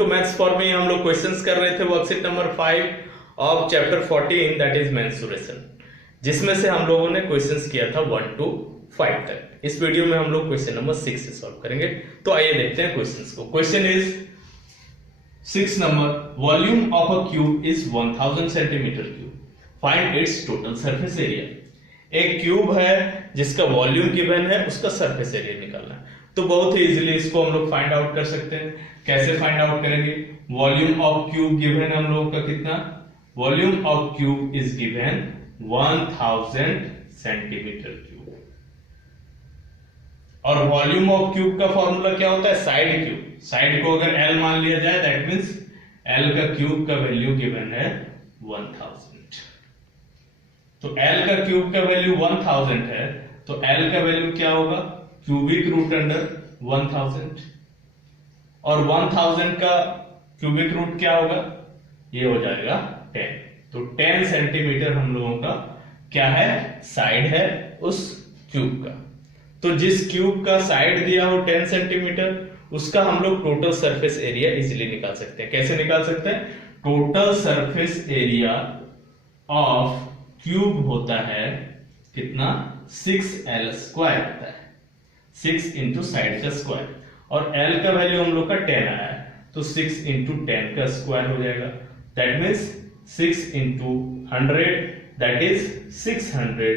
To maths for me. हम लोग questions कर रहे थे worksheet number 5 of chapter 14 that is mensuration, जिसमें से हम लोगों ने क्वेश्चंस किया था 1 to 5 तक। इस वीडियो में हम लोग क्वेश्चन नंबर 6 से सॉल्व करेंगे। तो आइए देखते हैं क्वेश्चंस को। Question is 6 number, volume of a cube is 1000 centimetre cube, find its total surface area. एक क्यूब है जिसका वॉल्यूम गिवन है, उसका सरफेस एरिया निकालना है। तो बहुत ही इजीली इसको हम लोग फाइंड आउट कर सकते हैं। कैसे फाइंड आउट करेंगे? वॉल्यूम ऑफ क्यूब गिवन है हम लोगों का कितना? Volume of cube is given 1000 centimetre cube. और वॉल्यूम ऑफ क्यूब का फॉर्मूला क्या होता है? Side cube. साइड को अगर L मान लिया जाए दैट मींस L का क्यूब का वैल्यू गिवन है 1000। तो L का क्यूब का वैल्यू 1000 है, तो L का वैल्यू क्या होगा? Cubic root under 1000। और 1000 का क्यूबिक रूट क्या होगा? ये हो जाएगा 10। तो 10 सेंटीमीटर हम लोगों का क्या है? साइड है उस क्यूब का। तो जिस क्यूब का साइड दिया हो 10 सेंटीमीटर, उसका हम लोग टोटल सरफेस एरिया इजीली निकाल सकते हैं। कैसे निकाल सकते हैं? Total surface area of cube होता है कितना? 6L स्क्वायर होता है, 6 इंटू साइड का स्क्वायर। और L का वैल्यू हम लोग का 10 आया है, तो 6 इंटू 10 का स्क्वायर हो जाएगा। That means 6 into 100 that is 600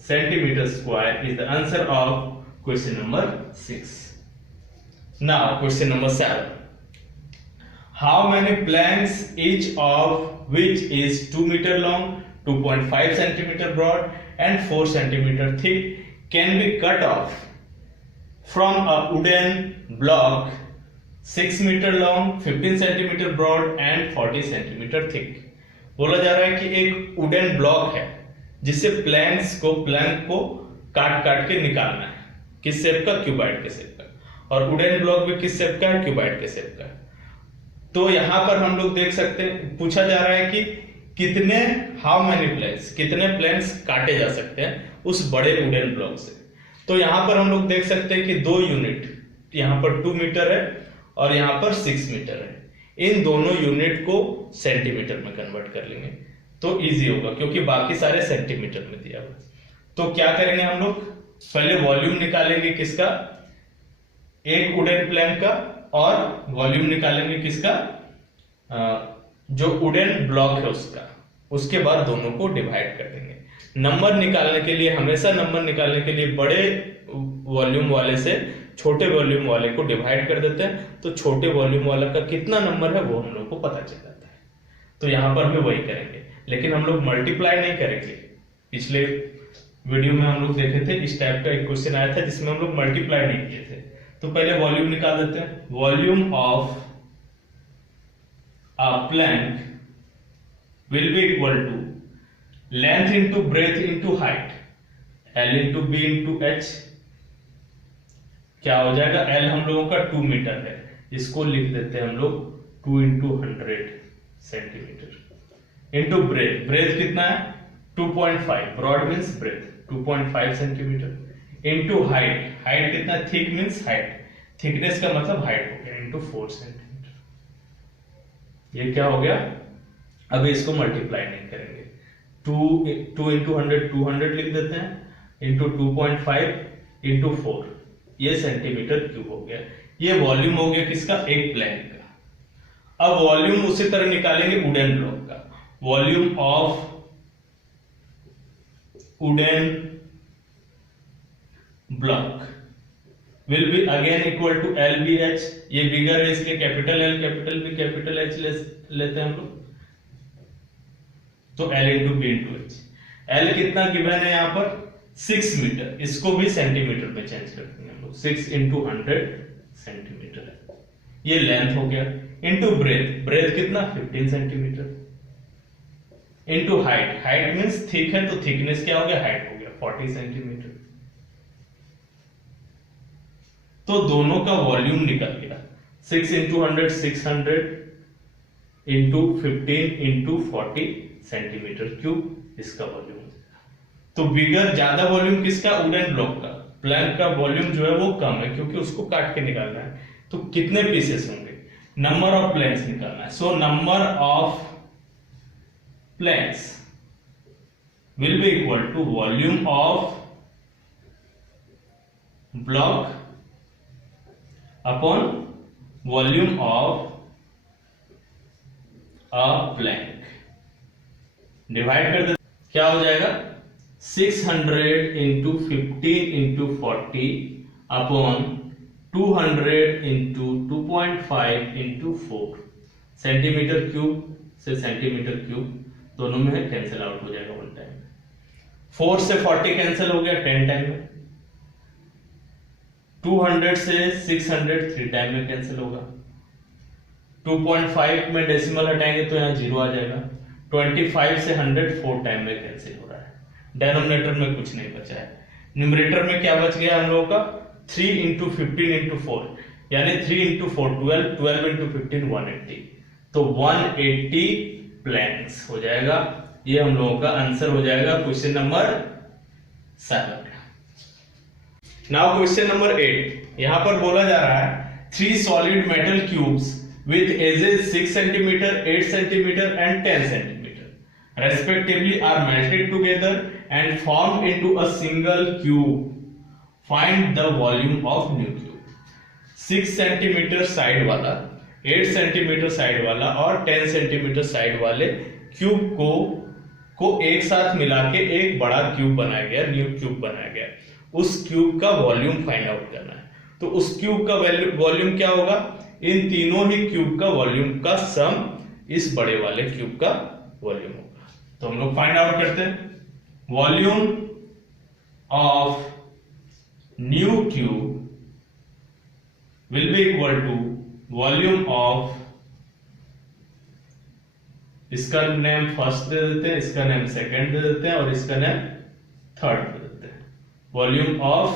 centimetre square is the answer of question number 6। Now question number 7, how many planks each of which is 2 metre long, 2.5 centimeter broad and 4 centimeter thick can be cut off from a wooden block 6 meter long, 15 centimeter broad and 40 centimeter thick। बोला जा रहा है कि एक wooden block है जिससे Planck को काट काट के निकालना है। किस शेप का? क्यूबाइड के शेप का। और वुडन ब्लॉक भी किस शेप का है? क्यूबाइड के शेप का। तो यहां पर हम लोग देख सकते हैं, पूछा जा रहा है कि कितने हाउ मेनी प्लैंक्स, कितने प्लैंक्स काटे जा सकते हैं उस बड़े वुडन ब्लॉक से। तो यहां पर हम लोग देख सकते हैं कि 2 यूनिट, यहां पर 2 मीटर है और यहां पर 6 मीटर है। इन दोनों यूनिट को सेंटीमीटर में कन्वर्ट कर लेंगे तो इजी होगा, क्योंकि बाकी सारे सेंटीमीटर में दिया हुआ। तो क्या करेंगे हम लोग? पहले वॉल्यूम निकालेंगे किसका? एक वुडन प्लैंक का। और वॉल्यूम निकालेंगे किसका? जो वुडन ब्लॉक है उसका। उसके बाद दोनों को डिवाइड कर देंगे। नंबर निकालने के लिए, हमेशा नंबर निकालने के लिए बड़े वॉल्यूम वाले से छोटे वॉल्यूम वाले को डिवाइड कर देते हैं। तो छोटे वॉल्यूम वाला का कितना नंबर है वो हम लोग को पता चल जाता है। तो यहां पर भी वही करेंगे, लेकिन हम लोग मल्टीप्लाई नहीं करेंगे। पिछले वीडियो में हम लोग देखे थे, इस टाइप का एक क्वेश्चन आया था जिसमें हम लोग मल्टीप्लाई नहीं किए थे। तो पहले वॉल्यूम निकाल देते हैं। Volume of a plank will be equal to length into breadth into height, L into B into H। क्या हो जाएगा? L हम लोगों का 2 मीटर है, इसको लिख देते हैं हम लोग 2 into 100 centimetre into breadth. Breadth कितना है? 2.5। Broad means breadth 2.5 centimetre into height. Height कितना? थिक मीन्स हाइट, थिकनेस का मतलब हाइट हो गया, इंटू 4 सेंटीमीटर। ये क्या हो गया? अभी इसको मल्टीप्लाई नहीं करेंगे। 2 इंटू 100 200 लिख देते हैं, इंटू 2.5 इंटू 4, ये सेंटीमीटर क्यूब हो गया। ये वॉल्यूम हो गया किसका? एक प्लैंक का। अब वॉल्यूम उसी तरह निकालेंगे वुडन ब्लॉक का। Volume of wooden block will be again equal to LBH। ये बिगर है इसलिए capital L capital B capital H लेते हैं हम लोग। तो L into B into H। L कितना गिवन है यहाँ पर? 6 मीटर। इसको भी सेंटीमीटर में चेंज कर देंगे हम लोग। 6 इंटू 100 सेंटीमीटर है। ये लेंथ हो गया। इंटू ब्रेथ, ब्रेथ कितना? 15 centimetre into height. Height means thick है, तो थिकनेस क्या हो गया? हाइट हो गया 40 सेंटीमीटर। तो दोनों का वॉल्यूम निकल गया। 6 into 100 600 into 15 into 40 centimetre cube इसका वॉल्यूम। तो बिगर ज्यादा वॉल्यूम किसका? वुडन ब्लॉक का। प्लैंक का वॉल्यूम जो है वो कम है, क्योंकि उसको काट के निकालना है। तो कितने पीसेस होंगे? नंबर ऑफ प्लेन्स निकालना है। So number of planks will be equal to volume of block upon volume of a plank, divide कर दे, क्या हो जाएगा 600 into 15 into 40 upon 200 into 2.5 into 4 centimetre cube से सेंटीमीटर क्यूब दोनों में है, कैंसिल आउट हो जाएगा वन टाइम। 4 से 40 कैंसिल हो गया 10 टाइम में, 200 से 600 3 टाइम में कैंसिल होगा, 2.5 में डेसिमल हटाएंगे तो यहाँ 0 आ जाएगा, 25 से 100 4 टाइम में कैंसिल हो रहा है, डेनोमिनेटर में कुछ नहीं बचा है। न्यूमरेटर में क्या बच गया हम लोगों का 3 इंटू 15 इंटू 4 यानी 3 इंटू 4 12, 12 इंटू 15 180, तो 180 प्लैंक्स हो जाएगा। ये हम लोगों का आंसर हो जाएगा question number 7। Now question number 8, यहां पर बोला जा रहा है 3 solid metal cubes with edges 6 cm, 8 cm and 10 cm respectively are melted together and formed into a single cube. Find the volume of new cube. 6 cm side वाला, 8 cm side वाला और 10 cm side वाले cube को एक साथ मिला के एक बड़ा क्यूब बनाया गया, न्यू क्यूब बनाया गया। उस क्यूब का वॉल्यूम फाइंड आउट करना है। तो उस क्यूब का वॉल्यूम क्या होगा, इन तीनों ही क्यूब का वॉल्यूम का सम इस बड़े वाले क्यूब का वॉल्यूम होगा। तो हम लोग फाइंड आउट करते हैं, volume of new cube will be equal to volume of, इसका नेम फर्स्ट दे देते हैं, इसका नेम सेकंड दे देते हैं और इसका नेम थर्ड दे देते हैं। Volume of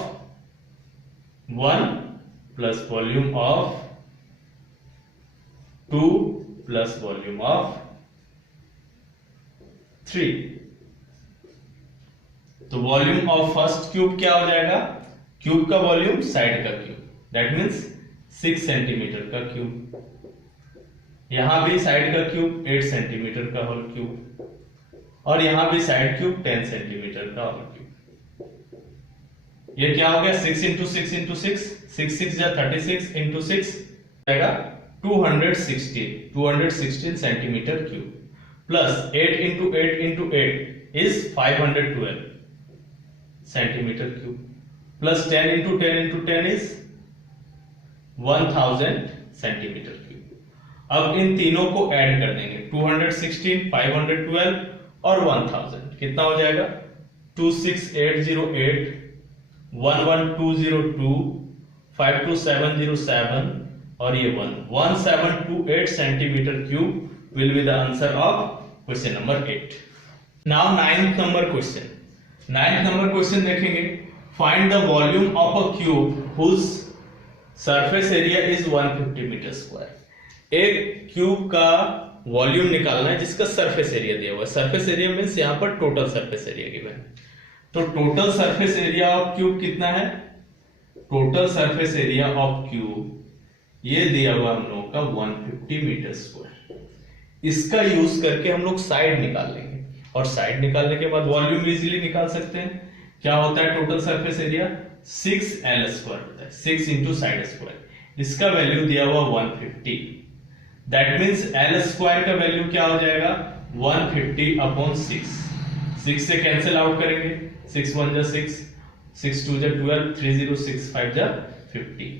1 plus volume of 2 plus volume of 3। तो वॉल्यूम ऑफ फर्स्ट क्यूब क्या हो जाएगा, क्यूब का वॉल्यूम साइड का क्यूब, दैट मींस 6 सेंटीमीटर का क्यूब, यहां भी साइड का क्यूब 8 सेंटीमीटर का होल क्यूब और यहां भी साइड क्यूब 10 सेंटीमीटर का होल क्यूब। ये क्या हो गया 6 इंटू 6 इंटू 6, 6 6 या 36 इंटू 6 आएगा 216 centimetre cube plus 8 into 8 into 8 is 512 centimetre cube plus 10 into 10 into 10 is 1000 centimetre cube. अब इन तीनों को ऐड कर देंगे, 216, 512 और 1000 कितना हो जाएगा 26808, 11202, 52707 और ये 1728 centimetre cube will be the answer of question number 8। Now ninth number question देखेंगे, find the volume of a cube whose surface area is 150 metre square. एक क्यूब का वॉल्यूम निकालना है जिसका सरफेस एरिया दिया हुआ है। सरफेस एरिया मींस यहां पर टोटल सरफेस एरिया गिवन है। तो total surface area of cube कितना है, total surface area of cube ये दिया हुआ हम लोगों का 150 मीटर स्क्वायर। इसका यूज करके हम लोग साइड निकाल लेंगे और साइड निकालने के बाद वॉल्यूम इजीली निकाल सकते हैं। क्या होता है total surface area 6L square होता है, 6 इंटू साइड स्क्वायर। इसका वैल्यू दिया हुआ 150, दैट मींस L स्क्वायर का वैल्यू क्या हो जाएगा 150 अपॉन 6। 6 से कैंसिल आउट करेंगे, 6 1 जा 6, 6 2 जा 12, 3 0 6 5 जा 50,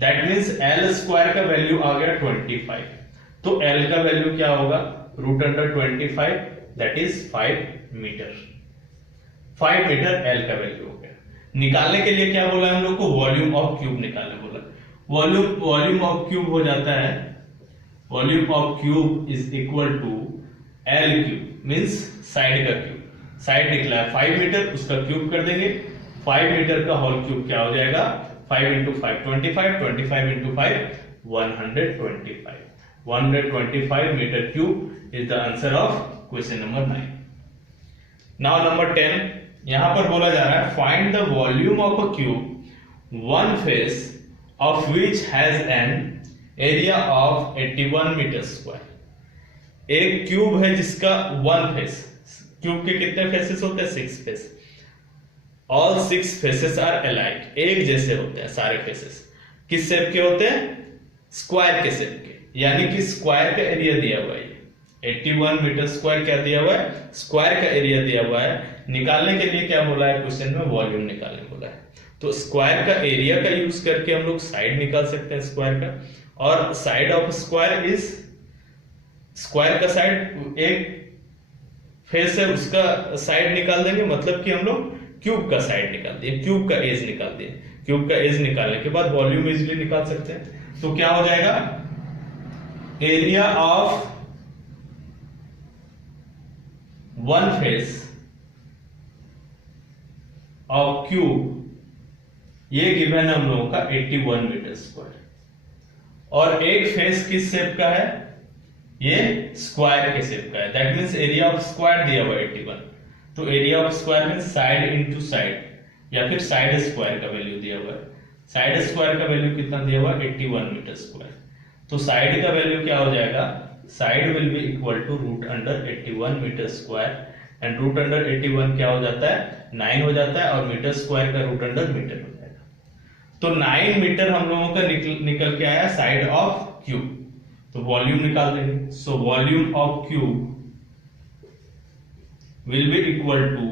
दैट मींस L स्क्वायर का वैल्यू आ गया 25। तो L का वैल्यू क्या होगा root under 25, that is 5 metre. 5 metre L का वैल्यू हो गया। निकालने के लिए क्या बोला हम लोग को, वॉल्यूम ऑफ क्यूब निकालने बोला। वॉल्यूम ऑफ क्यूब हो जाता है, volume of cube is equal to L cube means side का क्यूब। साइड निकला है 5 मीटर, उसका क्यूब कर देंगे। 5 मीटर का होल क्यूब क्या हो जाएगा 5 into 5 25, 25 into 5 125, 125 metre cube is the answer of question number 9। Now number 10, यहां पर बोला जा रहा है find the volume of a cube one face of which has an area of 81 metre square. एक क्यूब है जिसका वन फेस, क्यूब के कितने फेसेस होते हैं? 6 face. All 6 faces are alike, एक जैसे होते हैं सारे फेसेस। किस शेप के होते हैं? स्क्वायर के शेप के। यानी कि स्क्वायर का एरिया दिया हुआ है, 81 मीटर स्क्वायर क्या दिया हुआ है? स्क्वायर का एरिया दिया हुआ है। निकालने के लिए क्या बोला है क्वेश्चन में? वॉल्यूम निकालने बोला है। तो स्क्वायर का एरिया का यूज करके हम लोग साइड निकाल सकते हैं स्क्वायर का, और side of square is, square का साइड एक फेस है उसका साइड निकाल देंगे, मतलब कि हम लोग क्यूब का साइड निकाल दिए, क्यूब का एज निकाल दिए। क्यूब का एज निकालने के बाद वॉल्यूम इजिली निकाल सकते हैं। तो क्या हो जाएगा? Area of one face of cube, ये गिवन है हम लोगों का 81 मीटर स्क्वायर, और एक फेस किस शेप का है? ये स्क्वायर के शेप का है। That means area of square दिया हुआ 81, तो area of square means side into side, या फिर साइड स्क्वायर का वैल्यू दिया हुआ है। साइड स्क्वायर का वैल्यू कितना दिया हुआ है? 81 मीटर स्क्वायर। तो साइड का वैल्यू क्या हो जाएगा? Side will be equal to root under 81 metre square, and root under 81 क्या हो जाता है? 9 हो जाता है, और मीटर स्क्वायर का रूट अंडर मीटर हो जाएगा। तो 9 मीटर हम लोगों का निकल के आया साइड ऑफ क्यूब। तो वॉल्यूम निकाल देंगे। So volume of cube will be equal to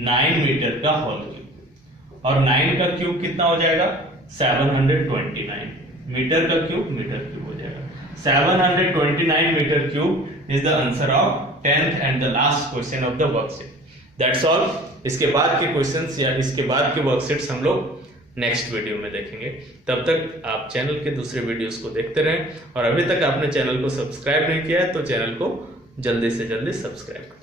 9 metre का होल क्यूब, और 9 का क्यूब कितना हो जाएगा? 729 मीटर का क्यूब, मीटर क्यूब हो जाएगा। 729 metre cube is the answer of 10th and the last question of the worksheet. That's all. इसके बाद के क्वेश्चंस या इसके बाद के वर्कशीट्स हम लोग नेक्स्ट वीडियो में देखेंगे। तब तक आप चैनल के दूसरे वीडियोस को देखते रहें, और अभी तक आपने चैनल को सब्सक्राइब नहीं किया है तो चैनल को जल्दी से जल्दी सब्सक्राइब करें।